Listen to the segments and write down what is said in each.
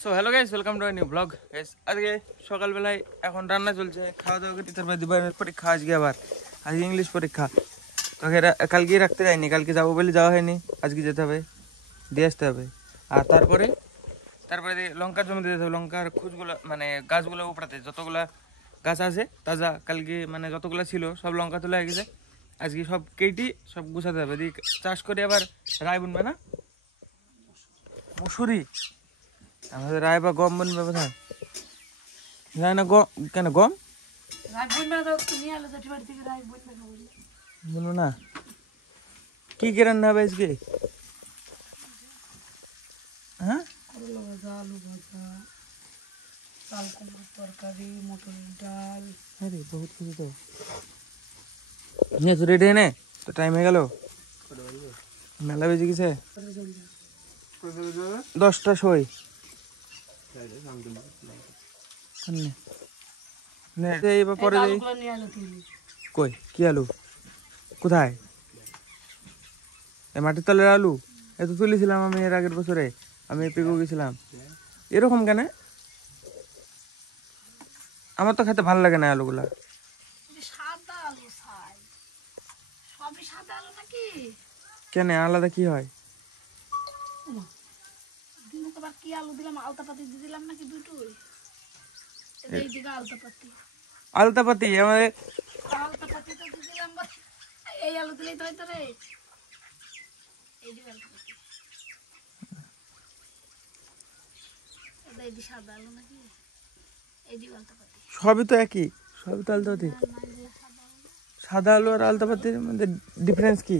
So hello guys, welcome to new blog guys. আজকে সকালবেলায় এখন রান্না চলছে, খাওয়া দাওয়া করতে, তারপরে দিবারের পরীক্ষা আজকে, আজকে ইংলিশ পরীক্ষা। তোকে কালকে রাখতে যাইনি, কালকে যাবো বলে যাওয়া হয়নি, আজকে যেতে হবে, দিয়ে আসতে হবে। আর তারপরে লঙ্কার জমিতে যেতে হবে, লঙ্কার খোঁজগুলো মানে গাছগুলো উপড়াতে, যতগুলা গাছ আছে তাজা, কালকে মানে যতগুলো ছিল সব লঙ্কা তোলা হয়ে গেছে, আজকে সব কেটে সব গুছাতে হবে, দিয়ে চাষ করে আবার রায় বুনবে না, মুসুরি আমাদের রায় বা গম বনবে বোধহয়, জানি না গম কেন, গম বলবো না। কি কি রান্না হবে আজকে? হ্যাঁ, আলু ভাজা, চাল কুমড়োর তরকারি, মটরের ডাল। আরে বহুত কিছু তো। নিয়ে তো রেডি নে, তো টাইম হয়ে গেল, মেলা বেজে গেছে 10টা সই। পরে কই কি আলু কোথায়? মাটির তলের আলু এত তুলেছিলাম আমি এর আগের বছরে, আমি পেকো গেছিলাম। এরকম কেন? আমার তো খেতে ভালো লাগে না আলুগুলা। কেন, আলাদা কি হয়? কি আলু দিলাম, আলতাপাতি দিলাম নাকি দুটোই? আলতাপাতি আমাদের আলতাপাতি তো দিলাম, এই আলু দিলেই তো হয়তো রে। এই যে আলতাপাতি, এই যে সাদা আলু নাকি, এই যে আলতাপাতি, সবই তো একই, সবই তো আলতাপাতি। সাদা আলু আর আলতাপাতির মধ্যে ডিফারেন্স কি,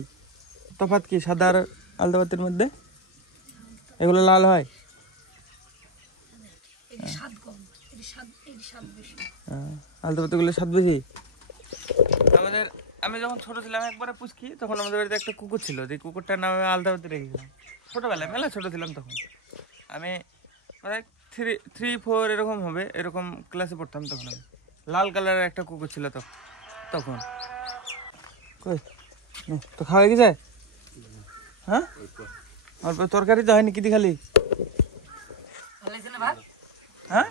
তফাৎ কি সাদা আর আলতাপাতির মধ্যে? এগুলো লাল হয়, আলতাপাতিগুলো স্বাদ বেশি। আমি যখন ছোট ছিলাম একবারে পুচকি, তখন আমাদের বাড়িতে একটা কুকুর ছিল, যে কুকুরটার নাম আমি আলতাপাতি রেখেছিলাম। ছোটবেলায়, মেলা ছোট ছিলাম তখন, আমি মানে 3-4 এরকম হবে, এরকম ক্লাসে পড়তাম তখন। আমি লাল কালারের একটা কুকুর ছিল তখন। কই তো খাওয়া গেছে? হ্যাঁ, অল্প তরকারি তো হয়নি, কিদি খালি? হ্যাঁ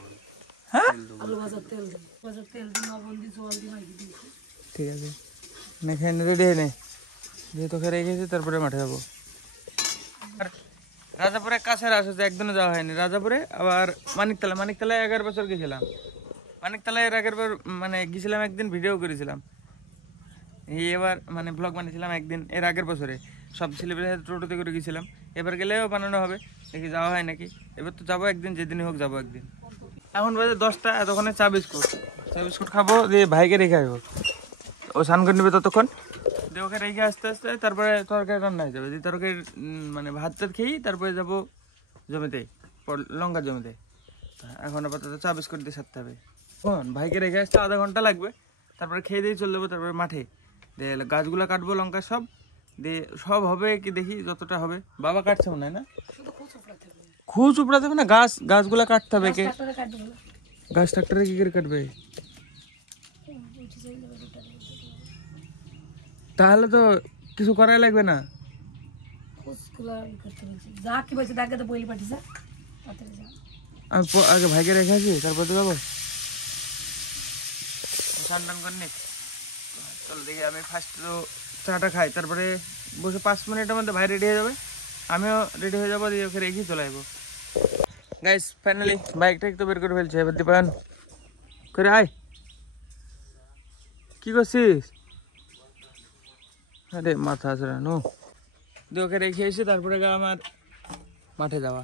হ্যাঁ, ঠিক আছে, রেডি হয়ে নে, দিয়ে তোকে রেখেছি, তারপরে মাঠে যাবো। আর রাজাপুরে কাছের আসছে, একদিনও যাওয়া হয়নি রাজাপুরে। আবার মানিকতলায় 11 বছর গেছিলাম। মানিকতলায় এর আগের বার মানে গেছিলাম একদিন, ভিডিও করেছিলাম। এবার মানে ব্লগ বানিয়েছিলাম একদিন এর আগের বছরে, সব ছেলেপেলে সাথে টোটোতে করে গেছিলাম। এবার গেলেও বানানো হবে, দেখি যাওয়া হয় নাকি। এবার তো যাবো একদিন, যেদিনই হোক যাবো একদিন। এখন বাজে 10টা, এতক্ষণে চা বিস্কুট খাবো, দিয়ে ভাইকে রেখে আসবো, ও স্নান করে নেবে ততক্ষণ, দিয়ে ওকে রেখে আস্তে আস্তে তারপরে তরকারি রান্না হয়ে যাবে। দিয়ে তরকারি মানে ভাত খেয়েই তারপরে যাবো জমিতে, লঙ্কার জমিতে। এখন আপাতত চা বিস্কুট দিয়ে সারতে হবে। ভাইকে রেখে আসতে আধা ঘন্টা লাগবে, তারপরে খেয়ে দিয়ে চলে যাবো তারপরে মাঠে, দিয়ে গাছগুলো কাটবো লঙ্কা সব, দিয়ে সব হবে কি দেখি, যতটা হবে। বাবা কাটছে মনে হয় না, খুঁজ উপড়াতে হবে না, গাছগুলা কাটতে হবে। কে গাছ ট্রাক্টরে কি করে কাটবে? তাহলে তো কিছু করাই লাগবে না। আমি আগে ভাইকে রেখে আসি, তারপর তো যাবো। স্নান টান করে চলো দেখি, আমি ফার্স্ট তো চাটা খাই, তারপরে বসে 5 মিনিটের মধ্যে ভাই রেডি হয়ে যাবে, আমিও রেডি হয়ে যাবো, দিয়ে ওকে রেখে চলে আসবো। গাইস ফাইনালি বাইকটা একটু বের করে ফেলছে, এবার দীপায়ন করে আয়। কি করছিস? আরে মাথা আছে না, দিয়ে ওকে রেখে এসে তারপরে আমার মাঠে যাওয়া।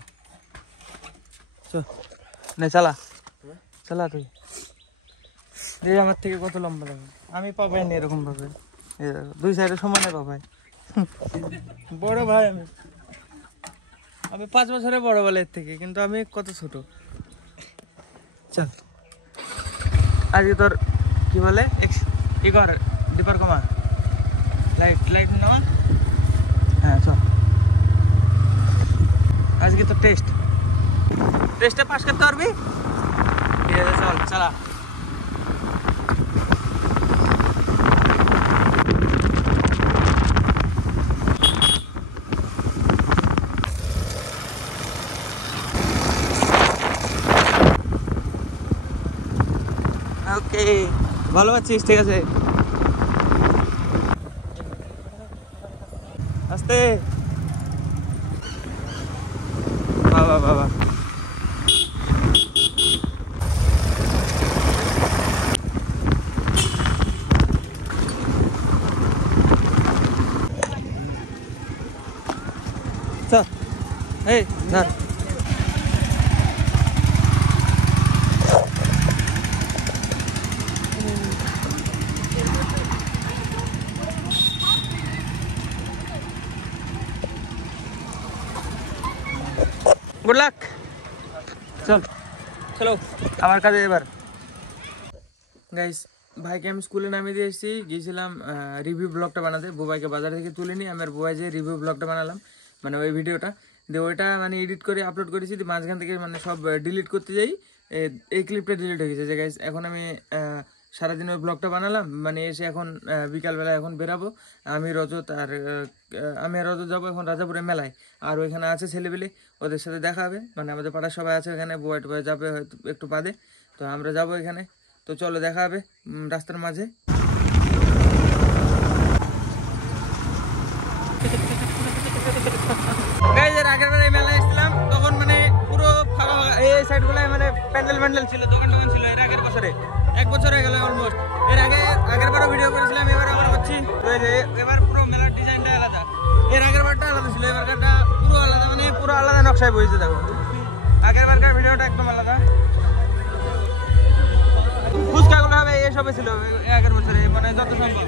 চালা তুই, এই আমার থেকে কত লম্বা লাগবে, আমি পাবাই নি এরকম ভাবে, 2 সাইডে সমানে পাবাই। বড় ভাই আমি 5 বছরে বড় বলে এর থেকে, কিন্তু আমি কত ছোট। চল আজকে তোর কি বলে ই কর, ডিপার কমা, লাইট নেওয়া। হ্যাঁ চল, আজকে তো টেস্টে পাস করতে পারবি? ঠিক আছে চল, চালা। ভালো আছিস? ঠিক আছে, আস্তে। বাবা বাবা, চল এই ধর। গুড লাক, চল চলো আমার কাছে এবার। গাইস, ভাইকে আমি স্কুলে নামিয়ে দিয়ে এসেছি, গিয়েছিলাম রিভিউ ব্লগটা বানাতে। বুবাইকে বাজার থেকে তুলে নিই, আমি আর বুবাই যে রিভিউ ব্লগটা বানালাম, মানে ওই ভিডিওটা দিয়ে ওইটা মানে এডিট করে আপলোড করেছি। মাঝখান থেকে মানে সব ডিলিট করতে যাই, এই ক্লিপটা ডিলিট হয়ে গেছে। যে গাইস, এখন আমি সারাদিন ওই ব্লগটা বানালাম, মানে এসে এখন বিকালবেলা এখন বেরাবো। আমি আর রজত যাবো এখন রাজাপুরে মেলায়, আর ওইখানে আছে ছেলেবেলে, ওদের সাথে দেখা হবে। মানে আমাদের পাড়ার সবাই আছে ওখানে, বুবাই টুবাই যাবে হয়তো একটু বাদে, তো আমরা যাবো এখানে। তো চলো দেখা হবে রাস্তার মাঝে। আগের বার এই মেলায় এসেছিলাম, তখন মানে পুরো ফাঁকা ফাঁকা, এই সাইড গুলো মানে প্যান্ডেল ছিল, দোকান ছিল। এর আগের বছরে, 1 বছর হয়ে গেল অলমোস্ট। আগের বারও ভিডিও করেছিলাম, এবার আবার করছি। এবার পুরো মেলার ডিজাইনটা আলাদা, এর আগের বারটা আলাদা ছিল, এবারকারটা পুরো আলাদা, মানে পুরো আলাদা নকশায় বইছে। দেখো আগের বারকার ভিডিওটা একদম আলাদা। ফুচকাগুলো হবে এসবে ছিল আগের বছরে, মানে যত সম্ভব।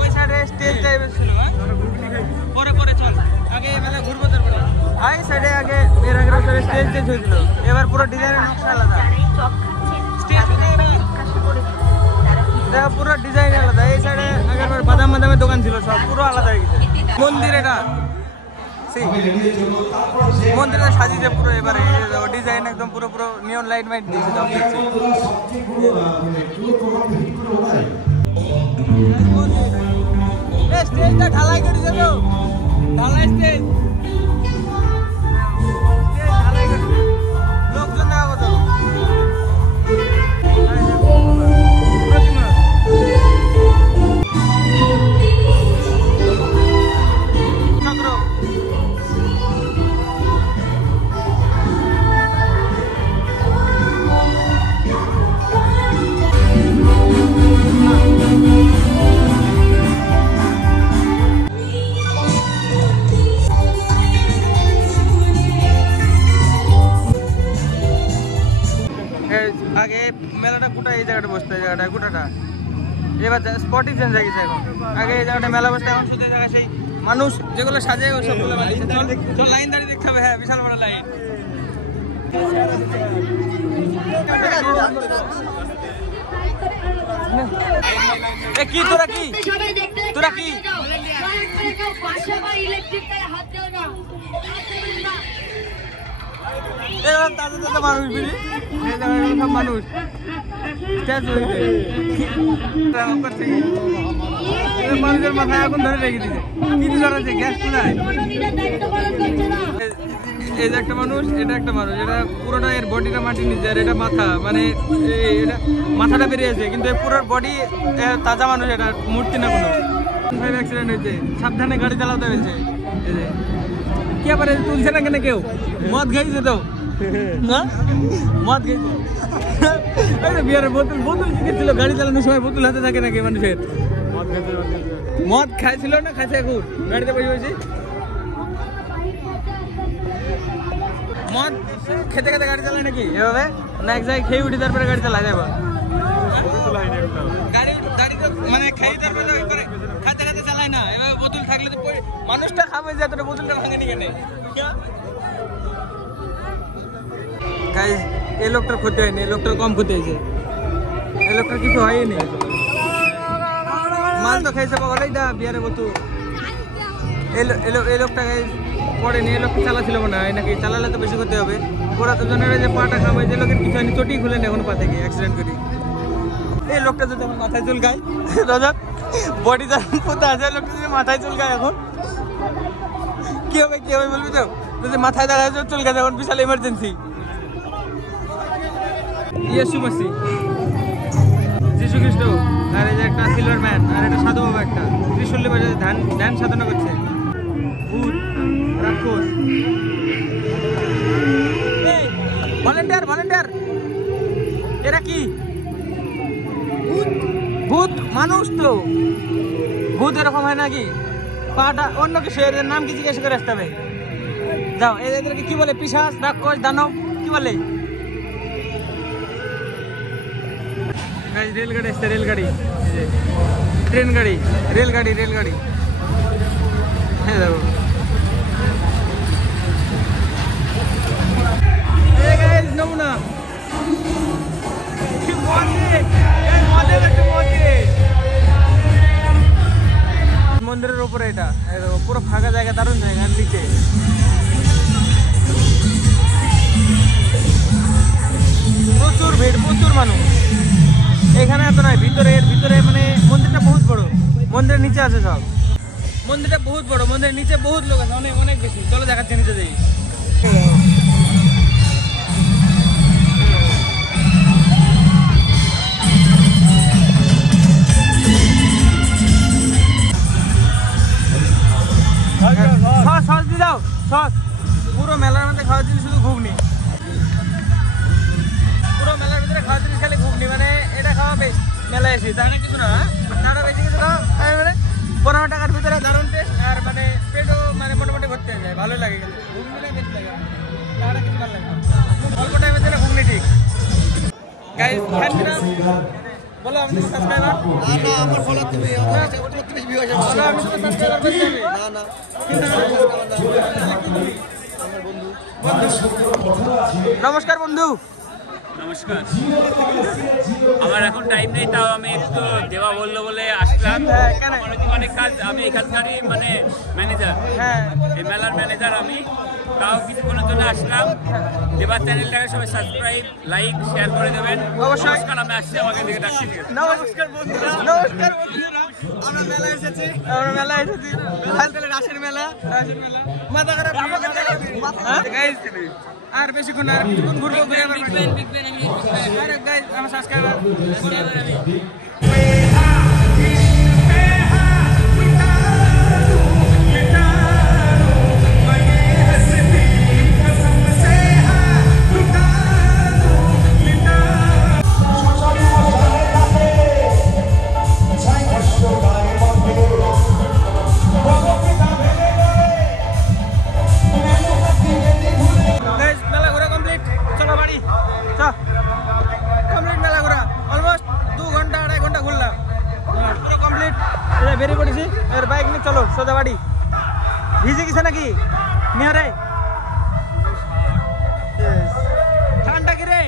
ওই সাইডে স্টেজ টাইপের ছিল। পরে চল আগে মেলা ঘুরবো, তারপরে এই সাইডে আগে এর আগের বছরে স্টেজ হয়েছিল, এবার পুরো ডিজাইনের নকশা আলাদা। দেখো পুরো ডিজাইন আলাদা। এই সাইডে আগের বার বাদামের দোকান ছিল, সব পুরো আলাদা হয়ে গেছে। মন্দির, এটা মন্দিরটা সাজিয়েছে পুরো, এবারে ডিজাইন একদম পুরো নিয়ন লাইট মাইট দিয়েছে। স্টেজটা ঢালাই করেছে, তো ঢালাই স্টেজ, ঢালাই করেছে, লোকজন দেখা কত। আগে মেলাটা কোটা এই জায়গাটা বসতো, এই জায়গাটা কোটাটা, এবার স্পটই চেঞ্জ হয়ে গেছে এখন। আগে এই জায়গাটা মেলা বসতো, এখন শুধু জায়গায় সেই মানুষ যেগুলো সাজে ওই সবগুলো বানিয়েছে। চল লাইন দাঁড়িয়ে দেখতে হবে। হ্যাঁ, বিশাল বড় লাইন। কি তোরা কি মানুষ মানুষের মাথায় এখন ধরে রেখে দিচ্ছে, কি ধরেছে গ্যাস চুলায়। এই যে একটা মানুষ, এটা একটা মানুষ, এটা পুরোটা এর বডিটা মাটির নিচে, আর এটা মাথা, মানে এটা মাথাটা বেরিয়েছে, কিন্তু পুরো বডি তাজা মানুষ, এটা মূর্তি না কোনো। অ্যাক্সিডেন্ট হয়েছে, সাবধানে গাড়ি চালাতে হয়েছে। কি আবার তুলছে না কেন কেউ? মদ খাইছে তো, মদ খাইছে, বিয়ারের বোতল শিখেছিল, গাড়ি চালানোর সময় বোতল হাতে থাকে নাকি মানুষের? মদ খাইছিল না খাইছে এখন গাড়িতে বসে বসে? মদ খেতে খেতে গাড়ি চালায় নাকি এভাবে? না এক জায়গায় খেয়ে উঠি তারপরে গাড়ি চালায় যাবো? গাড়ি তো মানে খেয়ে তারপরে খাতে খাতে চালায় না, এভাবে বোতল থাকলে তো মানুষটা খাবে যে এতটা বোতলটা ভাঙেনি কেন? গাইস, এই লোকটার ক্ষতি হয়নি, এই লোকটার কম ক্ষতি হয়েছে, এই লোকটার কিছু হয়নি। মাল তো খাইছে বলেই দা বিয়ারে বোতল। এই লোকটা গাইস পড়েনি, এই লোকটা চালাচ্ছিল মনে হয় নাকি, চালালে তো বেশি ক্ষতি হবে। ওরা তো জনের যে পাটা খাবে, যে লোকের কিছু হয়নি, চটি খুলে নেই এখন পা থেকে অ্যাক্সিডেন্ট করি। এই লোকটা যদি আমার মাথায় চুলকায়, দাদা বডি পোতা আছে, লোকটা যদি মাথায় চুলকায় এখন কি হবে বলবি তো? যদি মাথায় দেখা যায় চুলকায়, এখন বিশাল ইমার্জেন্সি। ইয়েসু মাসি যীশু খ্রিস্ট, আর এই যে একটা সিলভার ম্যান, আর এটা সাধু বাবা একটা ত্রিশূল বাজে ধ্যান সাধনা করছে। ভূত, রাক্ষস, ভলেন্টিয়ার, এরা কি ভূত? মানুষ তো ভূত এরকম হয় নাকি? পাটা অন্য কিছু, এদের নাম কি জিজ্ঞেস করে আসতে হবে। যাও, এদেরকে কি বলে? পিশাচ, রাক্ষস, দানব কি বলে? রেলগাড়ি আসছে, রেলগাড়ি, ট্রেন গাড়ি, রেলগাড়ি। হ্যাঁ দেখো, নমুনা মন্দিরের উপরে, এটা পুরো ফাঁকা জায়গা, দারুণ জায়গা। নিচে প্রচুর ভিড়, প্রচুর মানুষ। এখানে এত নয়, ভিতরে মানে মন্দিরটা বহুত বড়। মন্দিরের নিচে আছে সব, মন্দিরটা বহুত বড়, মন্দিরের নিচে বহুত লোক আছে, অনেক বেশি। চলো দেখাচ্ছি নিচে যাই। সস দিয়ে দাও, সস। পুরো মেলার মধ্যে খাওয়ার জিনিস শুধু ঘুগনি, পুরো মেলার ভিতরে খাওয়ার জিনিস খালি ঘুগনি। মানে এটা খাওয়া বেশ, মেলায় এসে তাহলে কিছু না, তারা বেশি কিছু খাওয়া মানে 15 টাকার ভিতরে দারুণ টেস্ট। আর মানে পেটও মানে মোটামুটি ভর্তি হয়ে যায়, ভালোই লাগে। কিন্তু ঘুগনিটাই বেশি লাগে, তারা কিছু ভালো লাগে না। অল্প টাইমের জন্য ঘুগনি ঠিক। গাইস বলো, আমি তোমার সাবস্ক্রাইবার। না আমার ফলো তুমি আমার 32 ভিউ আছে। বলো, আমি তোমার সাবস্ক্রাইবার করতে হবে। না নমস্কার বন্ধু। নমস্কার। আমার এখন টাইম নেই, তাও আমি একটু দেওয়া বললো বলে আসলাম। কেন? আমার অনেক কাজ, আমি এখানকারই মানে ম্যানেজার, হ্যাঁ, এই মেলার ম্যানেজার আমি। তাও কিছুক্ষণের জন্য আসলাম। দেবার চ্যানেলটাকে সবাই সাবস্ক্রাইব, লাইক, শেয়ার করে দেবেন। অবশ্যই। নমস্কার, আমি আসছি, আমাকে দিকে ডাকছি। নমস্কার বন্ধুরা, আমরা মেলায় এসেছি। রাসের মেলা, মাথা খারাপ। Guys, আর বেশিক্ষণ আর কিছুক্ষণ ঘুরবো, ঘুরে আবার আরে গাইস, আমার সাবস্ক্রাইবার আমি। মেলা ঘোরা কমপ্লিট, চলো বাড়ি। কমপ্লিট মেলা ঘোরা, অলমোস্ট 2 ঘন্টা 2.5 ঘন্টা ঘুরলাম, পুরো কমপ্লিট। বেরিয়ে পড়েছি, এর বাইক নিয়ে চলো সোজা বাড়ি। ভিজে গেছে নাকি নিহারে? ঠান্ডা কি রে?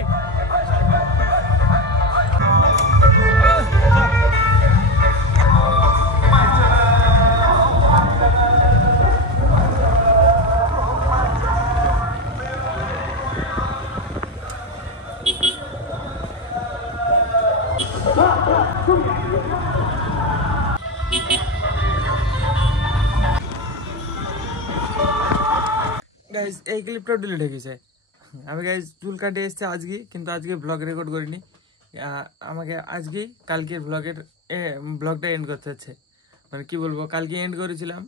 গাইজ এই ক্লিপটাও ডিলিট হয়ে গেছে। আমি গাইজ চুল কাটে এসেছি আজকে, কিন্তু আজকে ব্লগ রেকর্ড করিনি। আমাকে আজকেই কালকের ব্লগটা এন্ড করতে হচ্ছে। মানে কি বলবো, কালকে এন্ড করেছিলাম,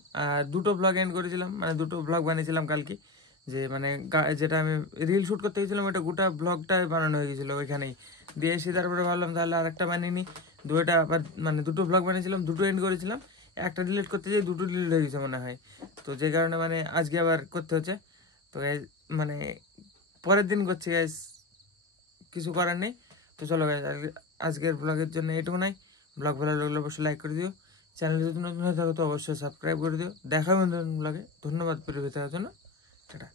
দুটো ব্লগ এন্ড করেছিলাম, মানে দুটো ব্লগ বানিয়েছিলাম কালকে। যে মানে যেটা আমি রিল শ্যুট করতে গেছিলাম, ওটা গোটা ব্লগটাই বানানো হয়ে গেছিলো ওইখানেই। দিয়ে এসে তারপরে ভাবলাম তাহলে আরেকটা বানিয়ে নিই। দুটো আবার মানে দুটো ব্লগ বানিয়েছিলাম, দুটো এন্ড করেছিলাম। একটা ডিলিট করতে যাই দুটো ডিলিট হয়ে গেছে মনে হয়। তো যে কারণে মানে আজকে আবার করতে হচ্ছে। তো গাইজ মানে পরের দিন করছি গাইজ, কিছু করার নেই। তো চলো গাইজ, আজকের ব্লগের জন্য এটুকু নাই। ব্লগ ভালো লাগলে অবশ্যই লাইক করে দিও, চ্যানেল যদি নতুন হয়ে থাকো তো অবশ্যই সাবস্ক্রাইব করে দিও। দেখা হবে নতুন ব্লগে। ধন্যবাদ ভিডিও দেখার জন্য, টাটা।